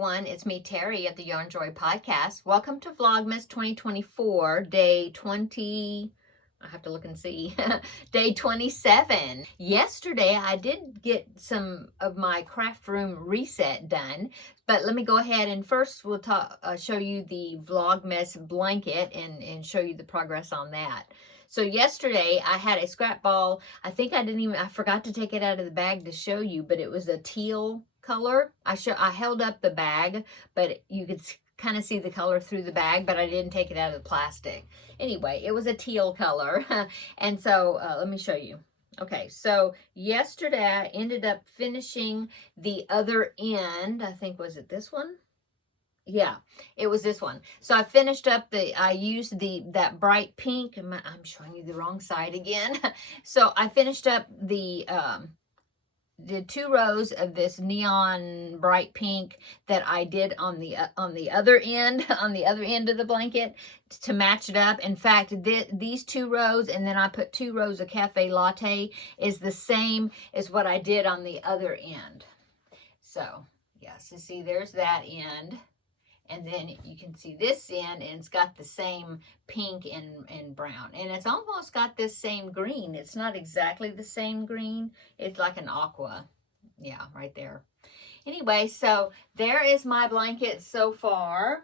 everyone, it's me Terry of the Yarn Joy Podcast. Welcome to Vlogmas 2024, day 20, I have to look and see, day 27. Yesterday I did get some of my craft room reset done, but let me go ahead and first we'll show you the Vlogmas blanket and show you the progress on that. So yesterday I had a scrap ball. I think I forgot to take it out of the bag to show you, but it was a teal color. I held up the bag, but you could kind of see the color through the bag, but I didn't take it out of the plastic. Anyway, it was a teal color. And so let me show you. Okay, so yesterday I ended up finishing the other end. I think, was it this one? Yeah, it was this one. So I finished up I used that bright pink. I'm showing you the wrong side again. So I finished up did 2 rows of this neon bright pink that I did on the other end, on the other end of the blanket to match it up. In fact, these 2 rows, and then I put 2 rows of cafe latte, is the same as what I did on the other end. So yeah, so see, there's that end. And then you can see this end, and it's got the same pink and brown. And it's almost got this same green. It's not exactly the same green. It's like an aqua. Yeah, right there. Anyway, so there is my blanket so far.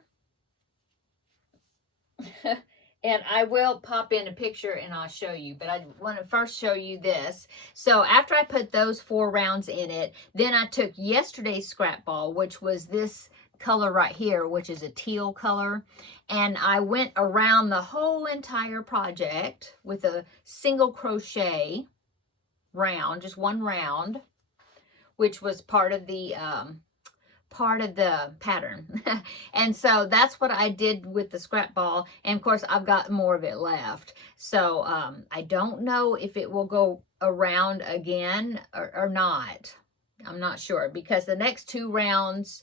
And I will pop in a picture and I'll show you, but I want to first show you this. So after I put those 4 rounds in it, then I took yesterday's scrap ball, which was this color right here, which is a teal color, and I went around the whole entire project with a single crochet round, just 1 round, which was part of the pattern. And so that's what I did with the scrap ball, and of course I've got more of it left. So I don't know if it will go around again or not. I'm not sure, because the next 2 rounds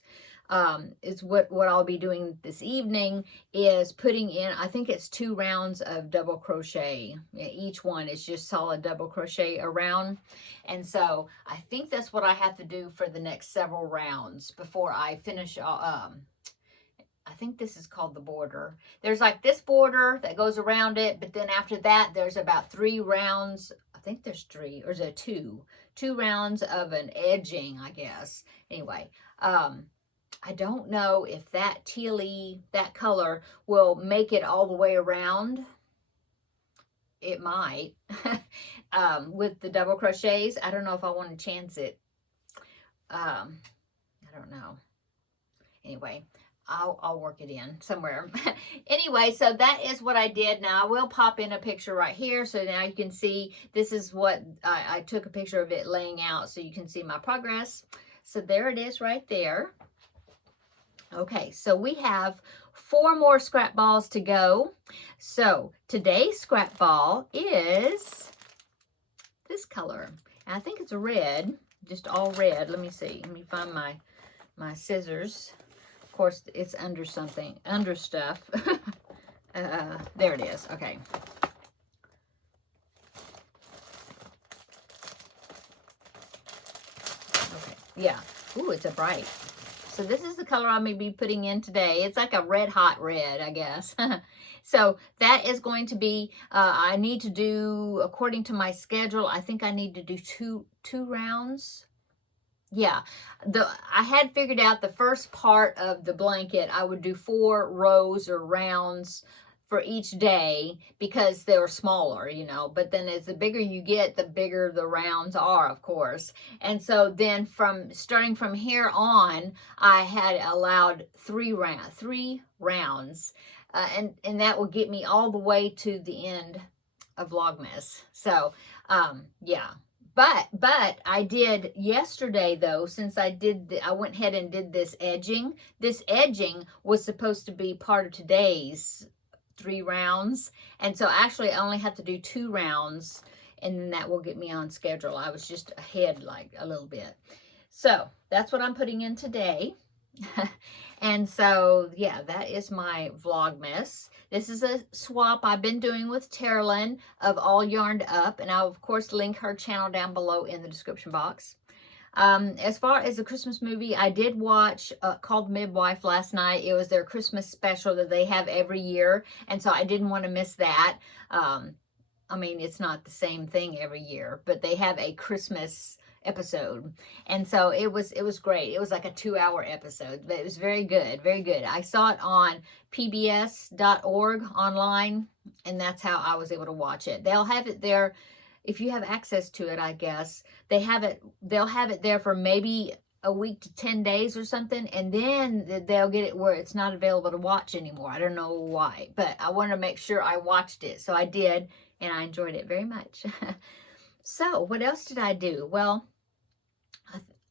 is what I'll be doing this evening, is putting in, I think it's 2 rounds of double crochet. Each one is just solid double crochet around. And so I think that's what I have to do for the next several rounds before I finish. I think this is called the border. There's like this border that goes around it, but then after that there's about 3 rounds. I think there's 3, or is it 2 rounds of an edging, I guess. Anyway, I don't know if that that color will make it all the way around. It might. With the double crochets, I don't know if I want to chance it. I don't know. Anyway, I'll work it in somewhere. Anyway, so that is what I did. Now I will pop in a picture right here, so now you can see this is what I took a picture of it laying out, so you can see my progress. So there it is right there. Okay, so we have 4 more scrap balls to go. So today's scrap ball is this color. And I think it's red, just all red. Let me see. Let me find my scissors. Of course, it's under something, under stuff. There it is. Okay. Okay. Yeah. Ooh, it's a bright. So this is the color I may be putting in today. It's like a red hot red, I guess. So that is going to be, I need to do, according to my schedule, I think I need to do two rounds. Yeah, I had figured out the first part of the blanket, I would do 4 rows or rounds for each day, because they were smaller, you know, but then as the bigger you get, the bigger the rounds are, of course. And so then starting from here on, I had allowed 3 rounds, and that will get me all the way to the end of Vlogmas. So yeah. But I did yesterday, though, since I went ahead and did this edging. This edging was supposed to be part of today's 3 rounds, and so actually I only have to do 2 rounds, and then that will get me on schedule. I was just ahead like a little bit. So that's what I'm putting in today. And so yeah, that is my Vlogmas. This is a swap I've been doing with Terri of All Yarned Up, and I'll of course link her channel down below in the description box. As far as the Christmas movie, I did watch called Midwife last night. It was their Christmas special that they have every year, and so I didn't want to miss that. I mean, it's not the same thing every year, but they have a Christmas episode, and so it was great. It was like a 2-hour episode, but it was very good, very good. I saw it on pbs.org online, and that's how I was able to watch it. They'll have it there if you have access to it, I guess. They'll have it there for maybe a week to 10 days or something, and then they'll get it where it's not available to watch anymore. I don't know why, but I wanted to make sure I watched it, so I did, and I enjoyed it very much. So what else did I do? Well,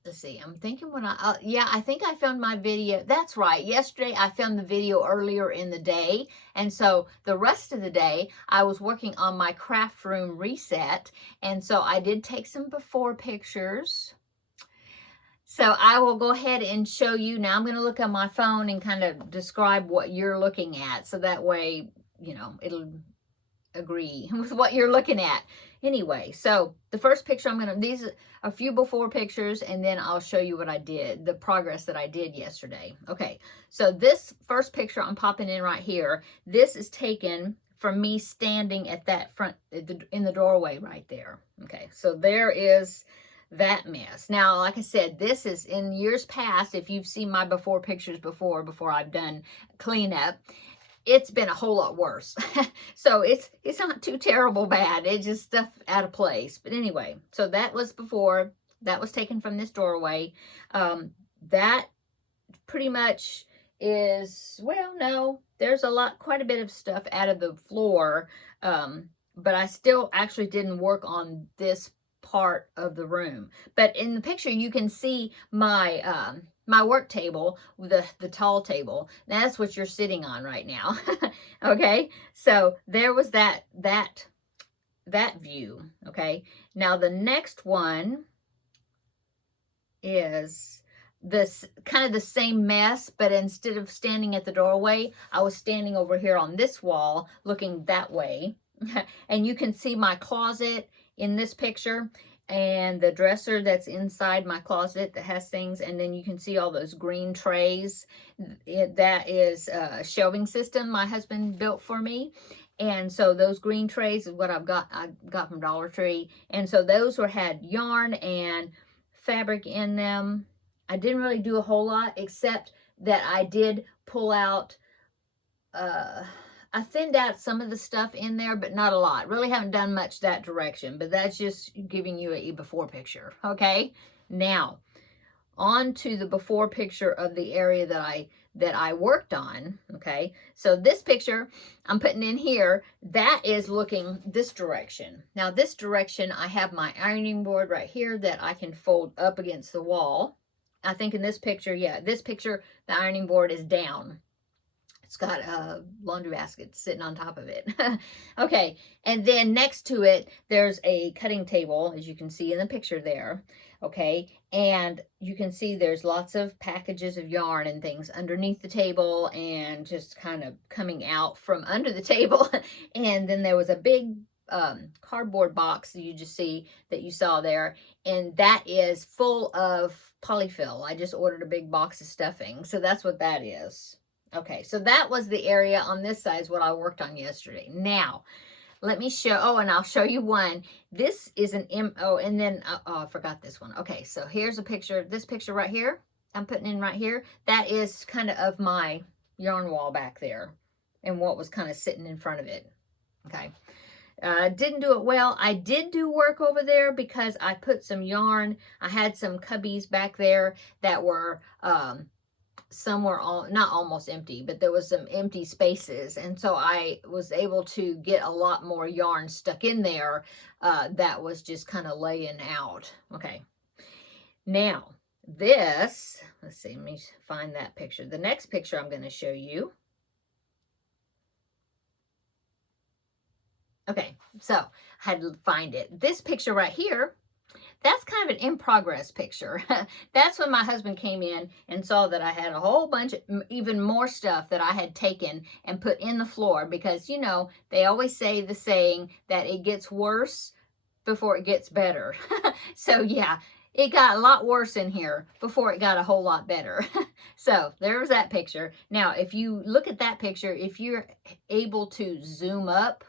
let's see, I'm thinking when yeah, I think I filmed my video. That's right. Yesterday I filmed the video earlier in the day. And so the rest of the day I was working on my craft room reset. And so I did take some before pictures. So I will go ahead and show you. Now I'm going to look on my phone and kind of describe what you're looking at. So that way, you know, it'll agree with what you're looking at. Anyway, so the first picture these are a few before pictures, and then I'll show you what I did, the progress that I did yesterday. Okay, so this first picture I'm popping in right here, this is taken from me standing at that front, in the doorway right there. Okay, so there is that mess. Now, like I said, this is in years past, if you've seen my before pictures before I've done cleanup, it's been a whole lot worse. So it's not too terrible bad. It's just stuff out of place. But anyway, so that was before. That was taken from this doorway. That pretty much is, well, no, there's quite a bit of stuff out of the floor. But I still actually didn't work on this part of the room. But in the picture, you can see my my work table, the tall table. That's what you're sitting on right now. Okay, so there was that view. Okay, now the next one is this kind of the same mess, but instead of standing at the doorway, I was standing over here on this wall looking that way. And you can see my closet in this picture, and the dresser that's inside my closet that has things, and then you can see all those green trays. That is a shelving system my husband built for me. And so those green trays is what I got from Dollar Tree. And so those had yarn and fabric in them. I didn't really do a whole lot, except that I did pull out, I thinned out some of the stuff in there, but not a lot. Really haven't done much that direction, but that's just giving you a before picture. Okay, now on to the before picture of the area that I worked on. Okay, so this picture I'm putting in here, that is looking this direction. Now this direction, I have my ironing board right here that I can fold up against the wall. I think in this picture, yeah, this picture, the ironing board is down. It's got a laundry basket sitting on top of it. Okay, and then next to it, there's a cutting table, as you can see in the picture there. Okay, and you can see there's lots of packages of yarn and things underneath the table and just kind of coming out from under the table. And then there was a big cardboard box that you just see, that you saw there, and that is full of polyfill. I just ordered a big box of stuffing, so that's what that is. Okay, so that was the area on this side, is what I worked on yesterday. Now, let me show, and I'll show you one. This is an and then, I forgot this one. Okay, so here's a picture, this picture right here, I'm putting in right here. That is kind of my yarn wall back there, and what was kind of sitting in front of it. Okay, didn't do it well. I did do work over there because I put some yarn. I had some cubbies back there that were, some were not almost empty, but there was some empty spaces, and so I was able to get a lot more yarn stuck in there that was just kind of laying out. Okay, now this, let's see, let me find that picture. The next picture I'm going to show you. Okay, so I had to find it. This picture right here, that's kind of an in progress picture. That's when my husband came in and saw that I had a whole bunch of even more stuff that I had taken and put in the floor, because, you know, they always say the saying that it gets worse before it gets better. So yeah, it got a lot worse in here before it got a whole lot better. So there's that picture. Now, if you look at that picture, if you're able to zoom up,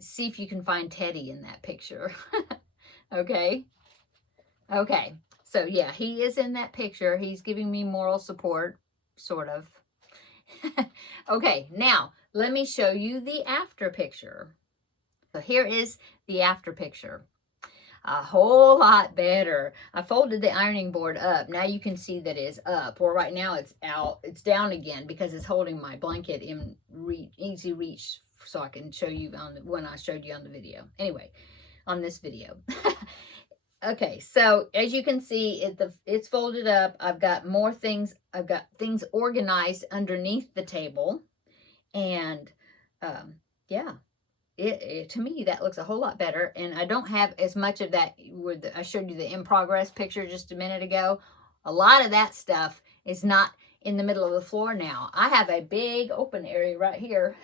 see if you can find Teddy in that picture. Okay. Okay. So yeah, he is in that picture. He's giving me moral support, sort of. Okay, now let me show you the after picture. So here is the after picture. A whole lot better. I folded the ironing board up. Now you can see that it is up. Well, right now it's out. It's down again because it's holding my blanket in easy reach, so I can show you on when I showed you on the video. Anyway, on this video. Okay, so as you can see, it's folded up. I've got more things. I've got things organized underneath the table, and yeah. To me, that looks a whole lot better, and I don't have as much of that where I showed you the in progress picture just a minute ago. A lot of that stuff is not in the middle of the floor now. I have a big open area right here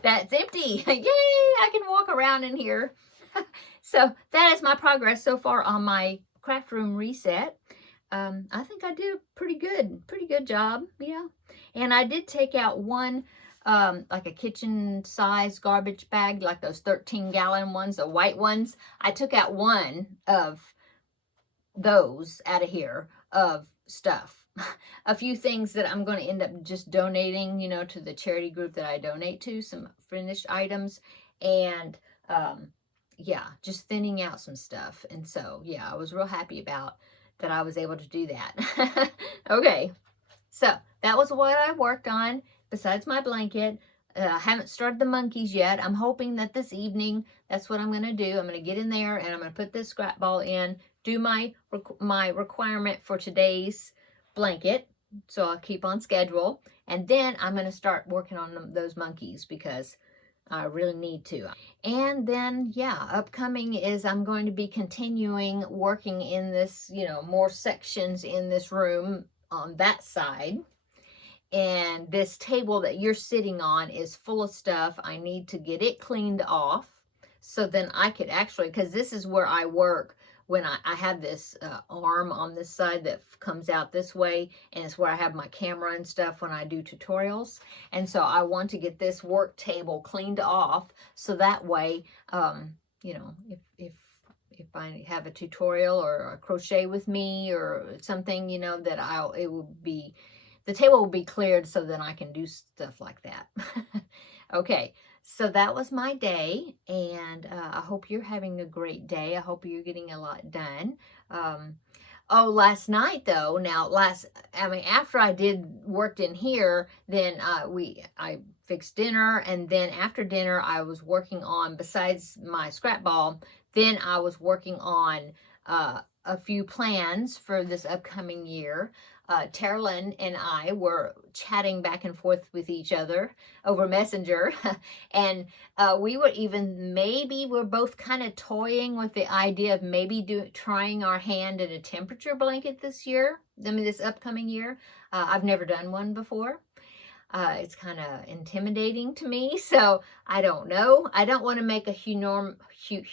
that's empty. Yay, I can walk around in here. So that is my progress so far on my craft room reset. I think I did a pretty good job, yeah. And I did take out one like a kitchen size garbage bag, like those 13-gallon ones, the white ones. I took out one of those out of here of stuff. A few things that I'm going to end up just donating, you know, to the charity group that I donate to, some finished items, and yeah, just thinning out some stuff. And so, yeah, I was real happy about that I was able to do that. Okay, so that was what I worked on. Besides my blanket, I haven't started the monkeys yet. I'm hoping that this evening, that's what I'm going to do. I'm going to get in there and I'm going to put this scrap ball in, do my requirement for today's blanket, so I'll keep on schedule. And then I'm going to start working on those monkeys because I really need to. And then, yeah, upcoming is I'm going to be continuing working in this, you know, more sections in this room on that side. And this table that you're sitting on is full of stuff. I need to get it cleaned off so then I could actually, because this is where I work when I have this arm on this side that comes out this way, and it's where I have my camera and stuff when I do tutorials. And so I want to get this work table cleaned off so that way, you know, if I have a tutorial or a crochet with me or something, you know, that it will be, the table will be cleared so that I can do stuff like that. Okay, so that was my day, and I hope you're having a great day. I hope you're getting a lot done. Oh, last night though, after I worked in here, then I fixed dinner, and then after dinner I was working on, besides my scrap ball, then I was working on a few plans for this upcoming year. Terri and I were chatting back and forth with each other over Messenger, and we're both kind of toying with the idea of maybe trying our hand at a temperature blanket this year. I mean, this upcoming year. I've never done one before. It's kind of intimidating to me, so I don't know. I don't want to make a huge,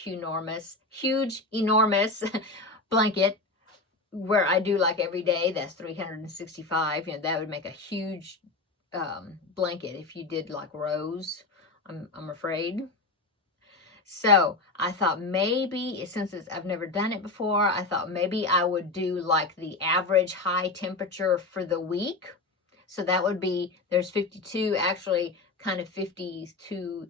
enormous blanket where I do like every day. That's 365. You know, that would make a huge blanket if you did like rows, I'm afraid. So I thought maybe, since I've never done it before, I thought maybe I would do like the average high temperature for the week. So that would be, there's 52, actually kind of 52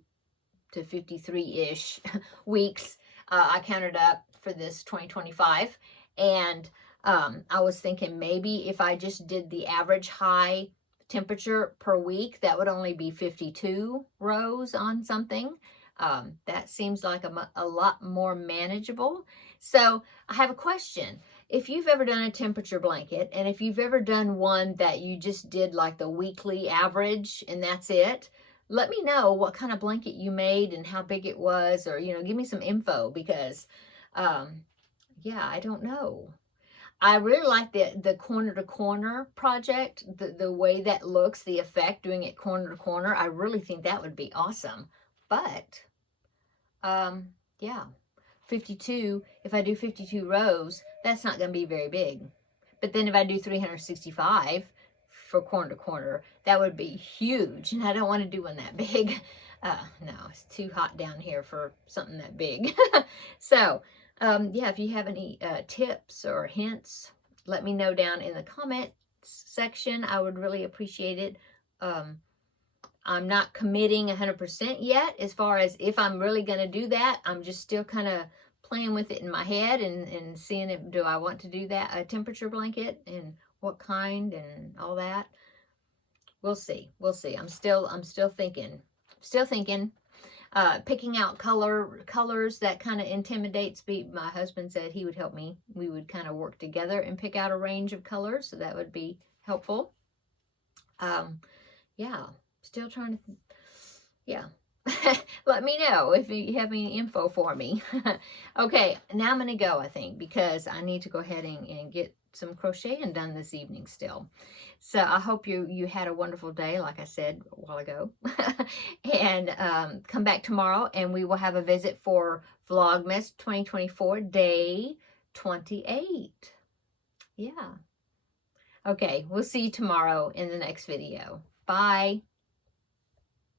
to 53-ish weeks. I counted up for this 2025. And I was thinking maybe if I just did the average high temperature per week, that would only be 52 rows on something. That seems like a lot more manageable. So I have a question. If you've ever done a temperature blanket, and if you've ever done one that you just did like the weekly average and that's it, let me know what kind of blanket you made and how big it was, or, you know, give me some info, because yeah, I don't know. I really like the corner to corner project, the way that looks, the effect doing it corner to corner. I really think that would be awesome. But yeah, 52, if I do 52 rows, that's not going to be very big. But then if I do 365 for corner to corner, that would be huge. And I don't want to do one that big. No, it's too hot down here for something that big. So, yeah, if you have any tips or hints, let me know down in the comments section. I would really appreciate it. I'm not committing 100% yet as far as if I'm really going to do that. I'm just still kind of playing with it in my head and seeing if, do I want to do that, a temperature blanket, and what kind and all that. We'll see. We'll see. I'm still thinking. Picking out colors that kind of intimidates me. My husband said he would help me. We would kind of work together and pick out a range of colors, so that would be helpful. Yeah, still trying to, yeah. Let me know if you have any info for me. Okay, now I'm going to go, I think, because I need to go ahead and get some crocheting done this evening still. So I hope you had a wonderful day, like I said a while ago. And come back tomorrow, and we will have a visit for Vlogmas 2024, day 28. Yeah. Okay, we'll see you tomorrow in the next video. Bye.